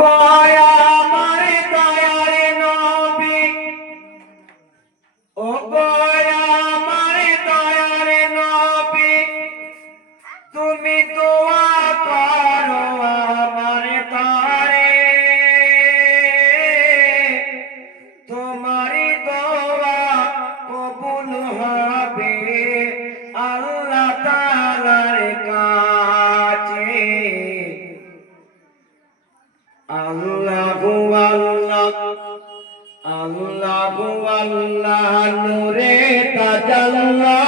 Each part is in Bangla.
আমার দয়ার নবী, ও আমার দয়ার নবী, তুমি দোয়া করো আমার তরে, তোমারই দোয়া কবুল হবে আল্লাহ তাআলার কাছে। আল্লাহু আল্লাহ, আল্লাহু আল্লাহ, নূরে তাজাল্লা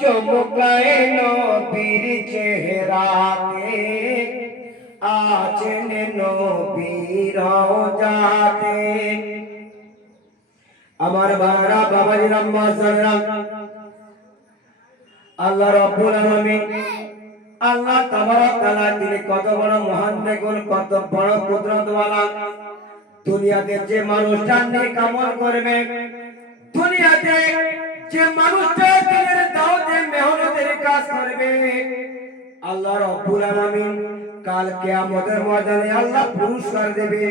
চমকায় নবীর চেহারাতে, আছেন নবীর রওজাতে। আমার বাবারা, বাবাজি আম্মা জানেরা, আল্লাহ রাব্বুল আলামিন, আল্লাহ তাবারক তাআলা তিনি কত বড় মহান দেখুন, কত বড় কুদরতওয়ালা। দুনিয়াতে যে মানুষটা নেক আমল করবে, দুনিয়াতে যে মানুষটা দিনের দাওয়াতে মেহনতের কাজ করবে, আল্লাহ রাব্বুল আলামিন কাল কিয়ামতের ময়দানে আল্লাহ পুরস্কার দেবে,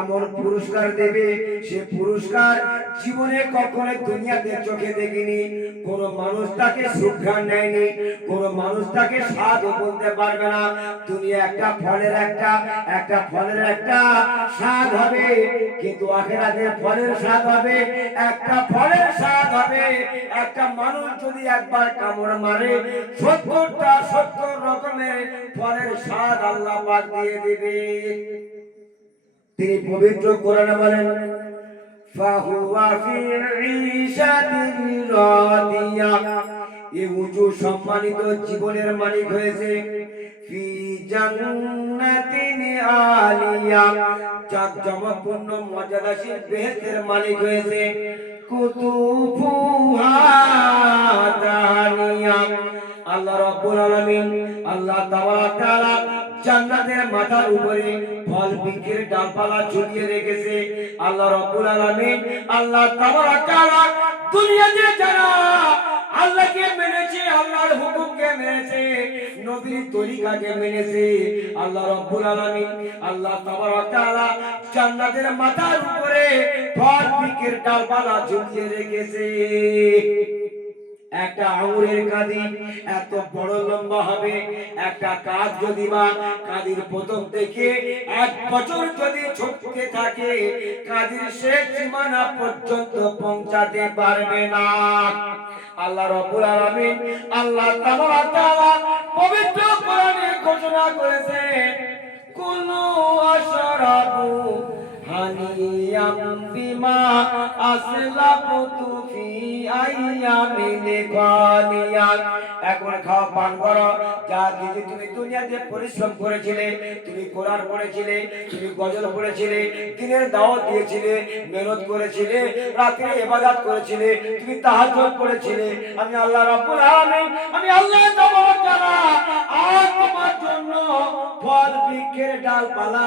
এমন পুরস্কার দেবে, সে পুরস্কার জীবনে কখনো দুনিয়াতে চোখে দেখিনি। কোন মানুষ তাকে সুঘ্রাণ নেয়নি, কোন মানুষ তাকে স্বাদ বলতে পারবে না। দুনিয়া একটা ফলের একটা স্বাদ হবে, কিন্তু আখিরাতে ফলের স্বাদ হবে একটা ফলের স্বাদ হবে। একটা মানুষ যদি একবার কামড় মারে 70 রকমের ফলের স্বাদ আল্লাহ পাক দিয়ে দিবে। তিনি পবিত্র কোরআনে বলেন, ফাহুয়া ফি ঈশাতির রাদিয়া, এই উঁচু সম্মানিত জীবনের মালিক হয়েছে ফি জান্নাতিন আলিয়া, জাকজমকপূর্ণ মর্যাদাশীল বেহেশতের মালিক হয়েছে কুতুফুহা দানিয়া। আল্লাহ রাব্বুল আলামিন, আল্লাহ তাবারক তাআলা জান্নাতের মাথার উপরে ফল বৃক্ষের ডালপালা ঝুলিয়ে রেখেছে। আল্লাহ রাব্বুল আলামিন, আল্লাহ তাবারক তাআলা দুনিয়াতে যারা আল্লাহকে মেনেছে, আল্লাহর হুকুমকে মেনেছে, নবীর তরিকাকে মেনেছে, আল্লাহ রাব্বুল আলামিন, আল্লাহ তাবারক তাআলা জান্নাতের মাথার উপরে ফল বৃক্ষের ডালপালা ঝুলিয়ে রেখেছে। একটা আঙুরের কাঁদি এত বড় লম্বা হবে, একটা কাজ যদি বা কাঁদির প্রথম থেকে 1 বছর যদি ছুটতে থাকে, কাঁদির শেষ সীমানা পর্যন্ত পৌঁছাতে পারবে না। আল্লাহ রাব্বুল আলামিন, আল্লাহ তাবারক তাআলা পবিত্র কোরআনে ঘোষণা করেছেন, কুলু আশরাবু হানিয়াম বিমা আসলাফতু ফি আইয়ামিল খালিয়া। এখন খাও, পান করো, যা কিছু তুমি দুনিয়াতে পরিশ্রম করেছিলে, তুমি কোরআন পড়েছিলে, তুমি গজল পড়েছিলে, দিনের দাওয়াত দিয়েছিলে, মেহনত করেছিলে, রাতে ইবাদত করেছিলে, তুমি তাহাজ্জুদ পড়েছিলে, আমি আল্লাহ রাব্বুল আলামিন, আমি আল্লাহ তাবারক তাআলা আজ তোমার জন্য ফল বৃক্ষের ডালপালা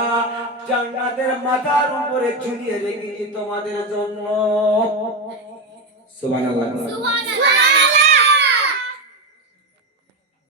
জান্নাতের মাথার উপরে ঝুলিয়ে রেখেছি তোমাদের জন্য। সুবহানাল্লাহ, সুবহানাল্লাহ।